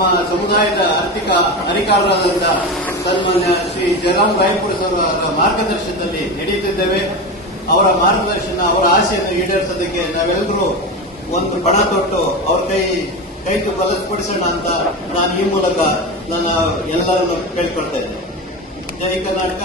ನಮ್ಮ ಸಮುದಾಯದ ಆರ್ಥಿಕ ಅಧಿಕಾರರಾದಂಥ ಸನ್ಮಾನ್ಯ ಶ್ರೀ ಜಯರಾಮ್ ರಾಯಪುರ ಸರ್ ಅವರ ಮಾರ್ಗದರ್ಶನದಲ್ಲಿ ನಡೆಯುತ್ತಿದ್ದೇವೆ. ಅವರ ಮಾರ್ಗದರ್ಶನ, ಅವರ ಆಸೆಯನ್ನು ಈಡೇರಿಸೋದಕ್ಕೆ ನಾವೆಲ್ಲರೂ ಒಂದು ಪಣ ತೊಟ್ಟು ಅವ್ರ ಕೈ ಬಲಪಡಿಸೋಣ ಅಂತ ನಾನು ಈ ಮೂಲಕ ನಾನು ಎಲ್ಲರನ್ನು ಕೇಳ್ಕೊಳ್ತಾ ಇದ್ದೇನೆ. ಜೈ ಕರ್ನಾಟಕ.